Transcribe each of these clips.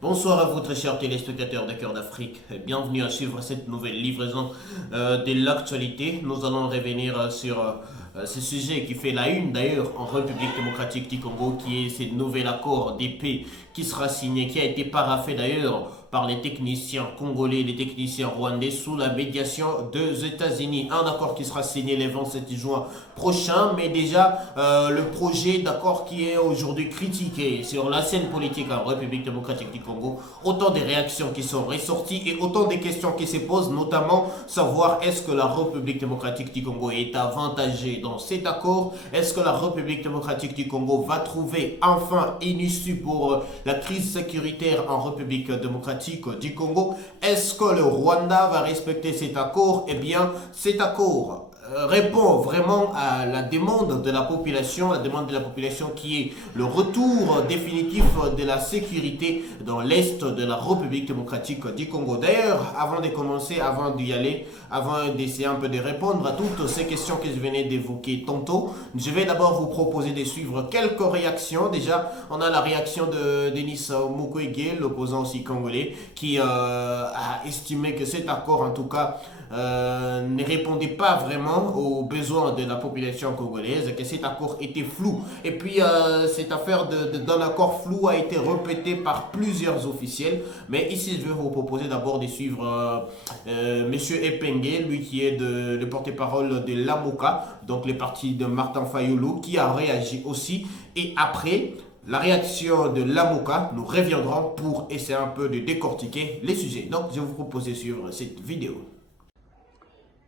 Bonsoir à vous très chers téléspectateurs de Cœur d'Afrique et bienvenue à suivre cette nouvelle livraison de l'actualité. Nous allons revenir sur ce sujet qui fait la une d'ailleurs en République démocratique du Congo, qui est ce nouvel accord de paix qui sera signé, qui a été paraphé d'ailleurs par les techniciens congolais et les techniciens rwandais sous la médiation des États-Unis. Un accord qui sera signé le 27 juin prochain, mais déjà le projet d'accord qui est aujourd'hui critiqué sur la scène politique en République démocratique du Congo. Autant de réactions qui sont ressorties et autant de questions qui se posent, notamment savoir est-ce que la République démocratique du Congo est avantagée dans cet accord? Est-ce que la République démocratique du Congo va trouver enfin une issue pour la crise sécuritaire en République démocratique du Congo? Est-ce que le Rwanda va respecter cet accord? Eh bien, cet accord répond vraiment à la demande de la population qui est le retour définitif de la sécurité dans l'est de la République démocratique du Congo. D'ailleurs, avant de commencer, avant d'y aller, avant d'essayer un peu de répondre à toutes ces questions que je venais d'évoquer tantôt, je vais d'abord vous proposer de suivre quelques réactions. Déjà, on a la réaction de Denis Mukwege, l'opposant aussi congolais, qui a estimé que cet accord, en tout cas, ne répondait pas vraiment aux besoins de la population congolaise, que cet accord était flou. Et puis cette affaire d'un accord flou a été répétée par plusieurs officiels. Mais ici, je vais vous proposer d'abord de suivre Monsieur Epenge, lui qui est le porte-parole de l'AMOCA, donc le parti de Martin Fayulu, qui a réagi aussi. Et après la réaction de l'AMOCA, nous reviendrons pour essayer un peu de décortiquer les sujets. Donc, je vais vous proposer de suivre cette vidéo.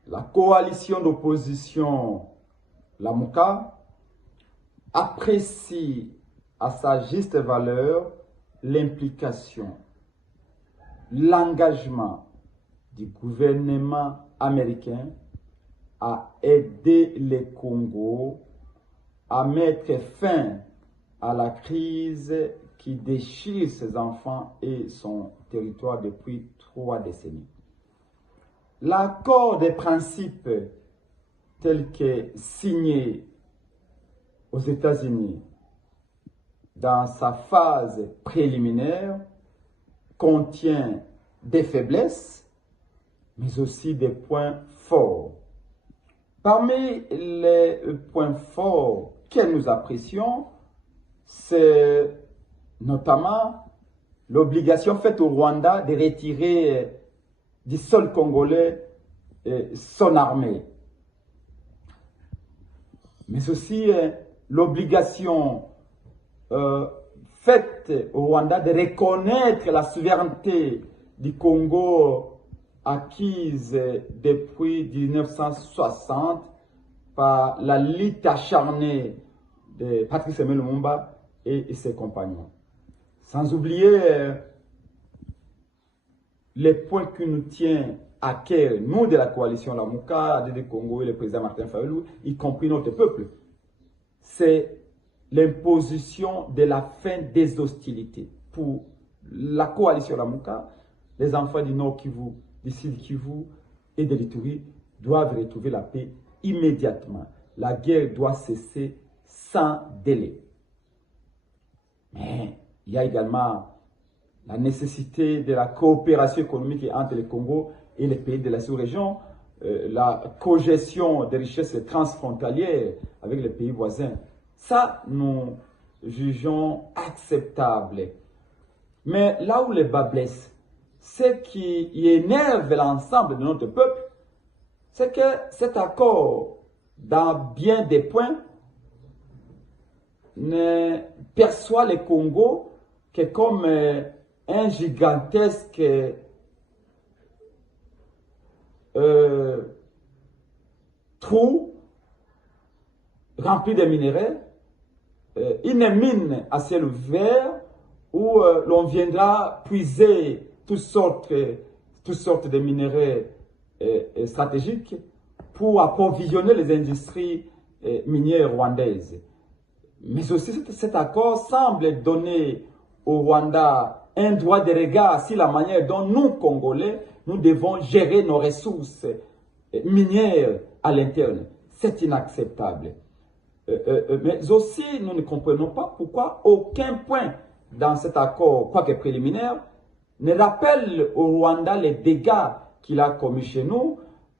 La coalition d'opposition, la MOCA, apprécie à sa juste valeur l'implication, l'engagement du gouvernement américain à aider le Congo à mettre fin à la crise qui déchire ses enfants et son territoire depuis 3 décennies. L'accord des principes tel que signé aux États-Unis dans sa phase préliminaire contient des faiblesses, mais aussi des points forts. Parmi les points forts que nous apprécions, c'est notamment l'obligation faite au Rwanda de retirer du sol congolais son armée, mais aussi l'obligation faite au Rwanda de reconnaître la souveraineté du Congo acquise depuis 1960 par la lutte acharnée de Patrice Emery Lumumba et ses compagnons. Sans oublier les points qui nous tiennent à cœur, nous de la coalition La MOCA, ADD Congo et le président Martin Fayulu, y compris notre peuple, c'est l'imposition de la fin des hostilités. Pour la coalition La MOCA, les enfants du Nord Kivu, du Sud Kivu et de l'Ituri doivent retrouver la paix immédiatement. La guerre doit cesser sans délai. Mais il y a également la nécessité de la coopération économique entre le Congo et les pays de la sous-région, la cogestion des richesses transfrontalières avec les pays voisins. Ça, nous jugeons acceptable. Mais là où les bas blessent, ce qui énerve l'ensemble de notre peuple, c'est que cet accord, dans bien des points, ne perçoit le Congo que comme un gigantesque trou rempli de minerais, une mine à ciel ouvert où l'on viendra puiser toutes sortes de minerais stratégiques pour approvisionner les industries minières rwandaises. Mais aussi cet accord semble donner au Rwanda un droit de regard sur la manière dont nous, Congolais, nous devons gérer nos ressources minières à l'interne. C'est inacceptable. Mais aussi, nous ne comprenons pas pourquoi aucun point dans cet accord, quoique préliminaire, ne rappelle au Rwanda les dégâts qu'il a commis chez nous,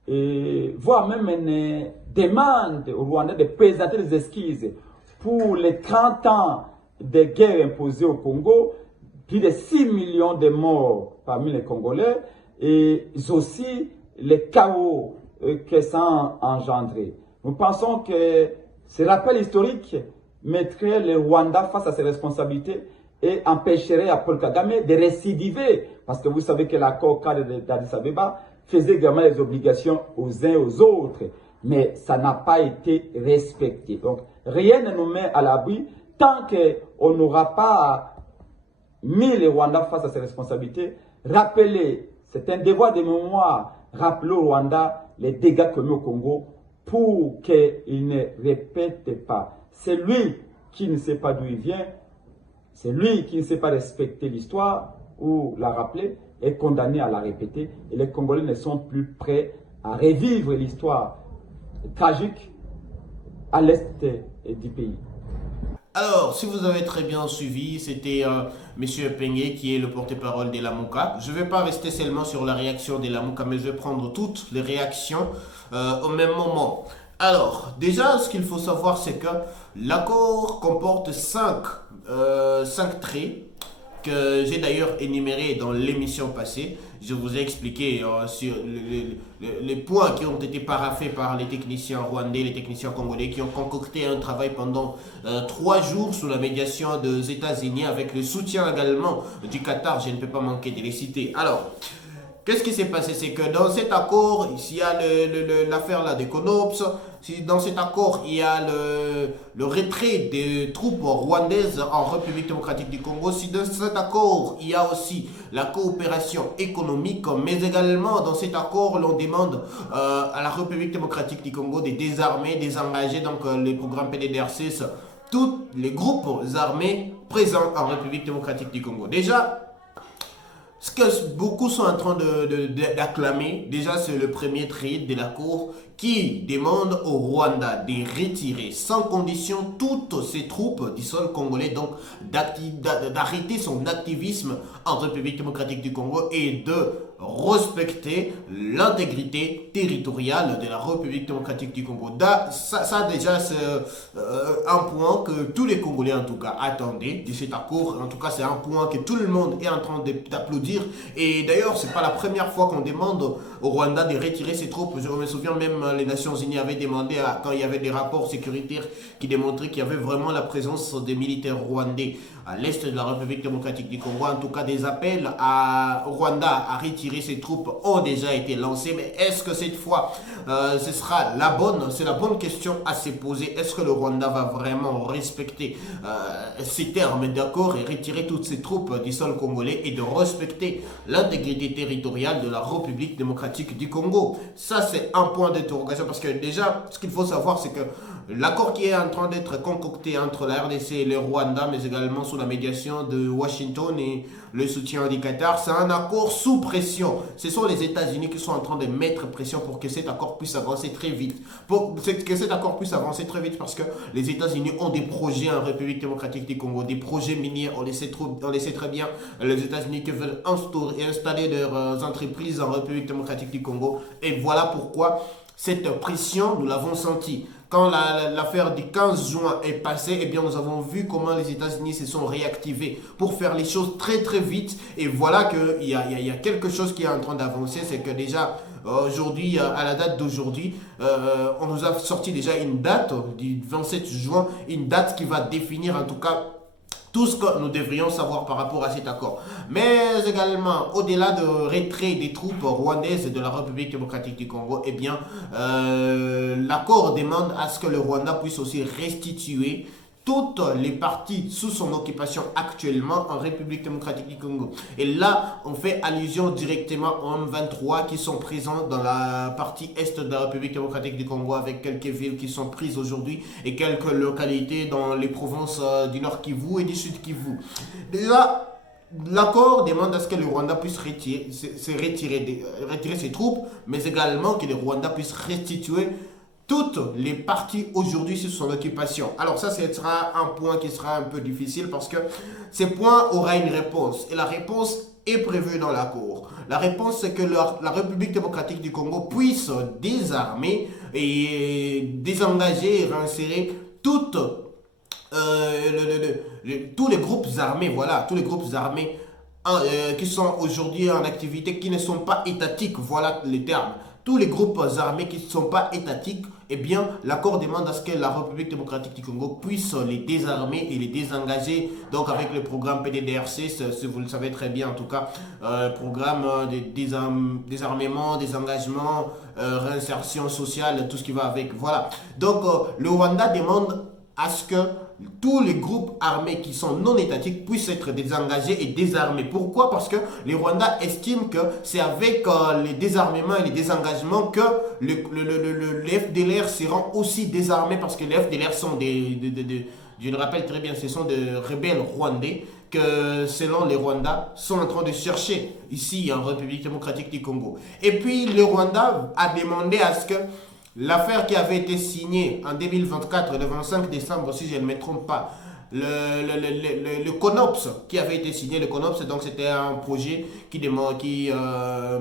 et voire même ne demande au Rwanda de présenter des excuses pour les 30 ans de guerre imposées au Congo, plus de 6 millions de morts parmi les Congolais, et aussi les chaos que ça a engendré. Nous pensons que ce rappel historique mettrait le Rwanda face à ses responsabilités et empêcherait à Paul Kagame de récidiver. Parce que vous savez que l'accord cadre d'Addis Abeba faisait également les obligations aux uns et aux autres. Mais ça n'a pas été respecté. Donc rien ne nous met à l'abri tant qu'on n'aura pas mis le Rwanda face à ses responsabilités. Rappelez, c'est un devoir de mémoire, rappeler au Rwanda les dégâts commis au Congo pour qu'il ne répète pas. C'est lui qui ne sait pas d'où il vient, c'est lui qui ne sait pas respecter l'histoire ou la rappeler, est condamné à la répéter. Et les Congolais ne sont plus prêts à revivre l'histoire tragique à l'est du pays. Alors, si vous avez très bien suivi, c'était Monsieur Pengé qui est le porte-parole de Lamuka. Je ne vais pas rester seulement sur la réaction de Lamuka, mais je vais prendre toutes les réactions au même moment. Alors, déjà, ce qu'il faut savoir, c'est que l'accord comporte 5 traits que j'ai d'ailleurs énumérés dans l'émission passée. Je vous ai expliqué sur les points qui ont été paraphés par les techniciens rwandais, les techniciens congolais qui ont concocté un travail pendant 3 jours sous la médiation des États-Unis avec le soutien également du Qatar. Je ne peux pas manquer de les citer. Alors, qu'est-ce qui s'est passé? C'est que dans cet accord, il y a l'affaire là des CONOPS. Dans cet accord, il y a le retrait des troupes rwandaises en République démocratique du Congo. Si dans cet accord, il y a aussi la coopération économique, mais également dans cet accord, l'on demande à la République démocratique du Congo de désarmer, désengager donc les programmes PDDRCS, tous les groupes armés présents en République démocratique du Congo. Déjà, ce que beaucoup sont en train d'acclamer, déjà c'est le premier trait de l'accord qui demande au Rwanda de retirer sans condition toutes ses troupes du sol congolais, donc d'arrêter son activisme en République démocratique du Congo et de respecter l'intégrité territoriale de la République démocratique du Congo. Ça déjà c'est un point que tous les Congolais en tout cas attendaient de cet accord. En tout cas c'est un point que tout le monde est en train d'applaudir. Et d'ailleurs c'est pas la première fois qu'on demande au Rwanda de retirer ses troupes. Je me souviens même les Nations Unies avaient demandé quand il y avait des rapports sécuritaires qui démontraient qu'il y avait vraiment la présence des militaires rwandais à l'est de la République démocratique du Congo. En tout cas des appels au Rwanda à retirer ses troupes ont déjà été lancés. Mais est-ce que cette fois ce sera la bonne? C'est la bonne question à se poser. Est-ce que le Rwanda va vraiment respecter ces termes d'accord et retirer toutes ses troupes du sol congolais et de respecter l'intégrité territoriale de la République démocratique du Congo? Ça c'est un point d'interrogation parce que déjà ce qu'il faut savoir c'est que l'accord qui est en train d'être concocté entre la RDC et le Rwanda, mais également sous la médiation de Washington et le soutien du Qatar, c'est un accord sous pression. Ce sont les États-Unis qui sont en train de mettre pression pour que cet accord puisse avancer très vite. Parce que les États-Unis ont des projets en République démocratique du Congo, des projets miniers, on le sait très bien. Les États-Unis qui veulent installer leurs entreprises en République démocratique du Congo. Et voilà pourquoi cette pression, nous l'avons sentie. Quand l'affaire du 15 juin est passée, eh bien, nous avons vu comment les États-Unis se sont réactivés pour faire les choses très très vite. Et voilà qu'il y a quelque chose qui est en train d'avancer. C'est que déjà, aujourd'hui, à la date d'aujourd'hui, on nous a sorti déjà une date du 27 juin, une date qui va définir en tout cas tout ce que nous devrions savoir par rapport à cet accord. Mais également, au-delà de retrait des troupes rwandaises de la République démocratique du Congo, eh bien, l'accord demande à ce que le Rwanda puisse aussi restituer toutes les parties sous son occupation actuellement en République démocratique du Congo. Et là, on fait allusion directement aux M23 qui sont présents dans la partie est de la République démocratique du Congo avec quelques villes qui sont prises aujourd'hui et quelques localités dans les provinces du Nord Kivu et du Sud Kivu. Déjà, l'accord demande à ce que le Rwanda puisse retirer ses troupes, mais également que le Rwanda puisse restituer toutes les parties aujourd'hui sur son occupation. Alors ça, ce sera un point qui sera un peu difficile parce que ce point aura une réponse. Et la réponse est prévue dans la Cour. La réponse, c'est que la République démocratique du Congo puisse désarmer et désengager et réinsérer toutes, tous les groupes armés, voilà, tous les groupes armés qui sont aujourd'hui en activité, qui ne sont pas étatiques, voilà les termes. Tous les groupes armés qui ne sont pas étatiques, eh bien, l'accord demande à ce que la République démocratique du Congo puisse les désarmer et les désengager. Donc, avec le programme PDDRC, si vous le savez très bien, en tout cas, programme de désarmement, désengagement, réinsertion sociale, tout ce qui va avec. Voilà. Donc, le Rwanda demande à ce que tous les groupes armés qui sont non étatiques puissent être désengagés et désarmés. Pourquoi? Parce que les Rwandais estiment que c'est avec les désarmements et les désengagements que les FDLR seront aussi désarmés, parce que les FDLR sont je le rappelle très bien, ce sont des rebelles rwandais que, selon les Rwandais, sont en train de chercher ici en République démocratique du Congo. Et puis le Rwanda a demandé à ce que l'affaire qui avait été signée en 2024, le 25 décembre, si je ne me trompe pas, le CONOPS qui avait été signé, le CONOPS, donc c'était un projet qui demandait à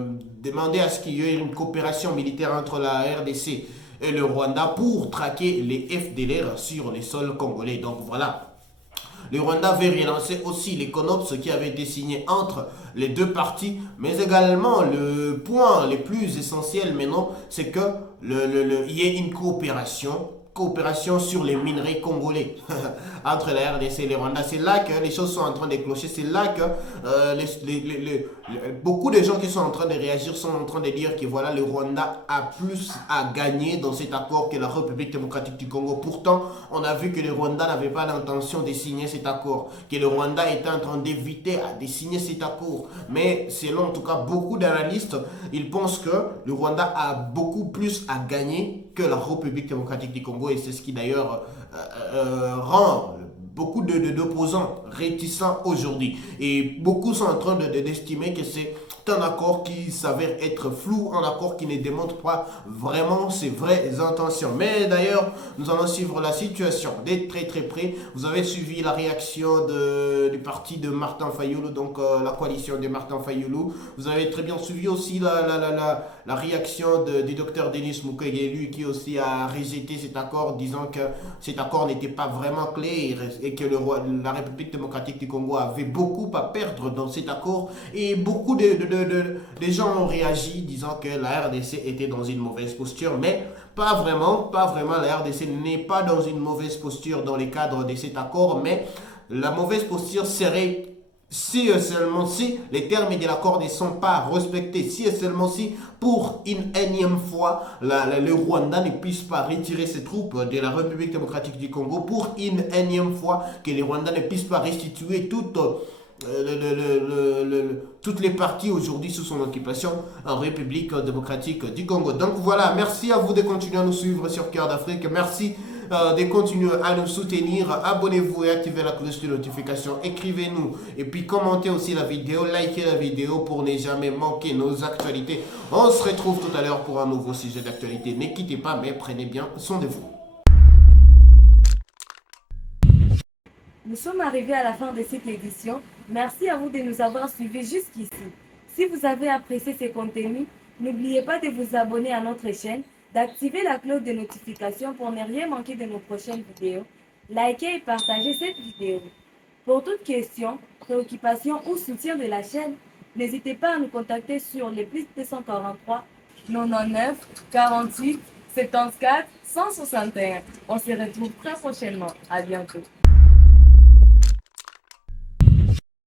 ce qu'il y ait une coopération militaire entre la RDC et le Rwanda pour traquer les FDLR sur les sols congolais. Donc voilà. Le Rwanda veut relancer aussi les CONOPS qui avaient été signés entre les deux parties, mais également le point le plus essentiel maintenant, c'est que il y ait une coopération sur les minerais congolais entre la RDC et le Rwanda. C'est là que les choses sont en train de clocher. C'est là que beaucoup de gens qui sont en train de réagir sont en train de dire que voilà, le Rwanda a plus à gagner dans cet accord que la République démocratique du Congo. Pourtant, on a vu que le Rwanda n'avait pas l'intention de signer cet accord, que le Rwanda était en train d'éviter de signer cet accord. Mais selon en tout cas beaucoup d'analystes, ils pensent que le Rwanda a beaucoup plus à gagner que la République démocratique du Congo, et c'est ce qui d'ailleurs rend beaucoup d'opposants réticents aujourd'hui. Et beaucoup sont en train d'estimer que c'est un accord qui s'avère être flou, un accord qui ne démontre pas vraiment ses vraies intentions. Mais d'ailleurs, nous allons suivre la situation de très très près. Vous avez suivi la réaction du parti de Martin Fayulu, donc la coalition de Martin Fayulu. Vous avez très bien suivi aussi la réaction du docteur Denis Mukwege, lui qui aussi a rejeté cet accord, disant que cet accord n'était pas vraiment clair et que la République démocratique du Congo avait beaucoup à perdre dans cet accord. Et beaucoup de gens ont réagi disant que la RDC était dans une mauvaise posture, mais pas vraiment. La RDC n'est pas dans une mauvaise posture dans le cadre de cet accord, mais la mauvaise posture serait si et seulement si les termes de l'accord ne sont pas respectés, si et seulement si pour une énième fois le Rwanda ne puisse pas retirer ses troupes de la République démocratique du Congo, pour une énième fois que le Rwanda ne puisse pas restituer toutes les parties aujourd'hui sous son occupation en République démocratique du Congo. Donc voilà, merci à vous de continuer à nous suivre sur Cœur d'Afrique. Merci de continuer à nous soutenir. Abonnez-vous et activez la cloche de notification. Écrivez-nous et puis commentez aussi la vidéo. Likez la vidéo pour ne jamais manquer nos actualités. On se retrouve tout à l'heure pour un nouveau sujet d'actualité. Ne quittez pas, mais prenez bien soin de vous. Nous sommes arrivés à la fin de cette édition. Merci à vous de nous avoir suivis jusqu'ici. Si vous avez apprécié ces contenus, n'oubliez pas de vous abonner à notre chaîne, d'activer la cloche de notification pour ne rien manquer de nos prochaines vidéos. Likez et partagez cette vidéo. Pour toute question, préoccupation ou soutien de la chaîne, n'hésitez pas à nous contacter sur les plus 243 99 48 74 161. On se retrouve très prochainement. À bientôt.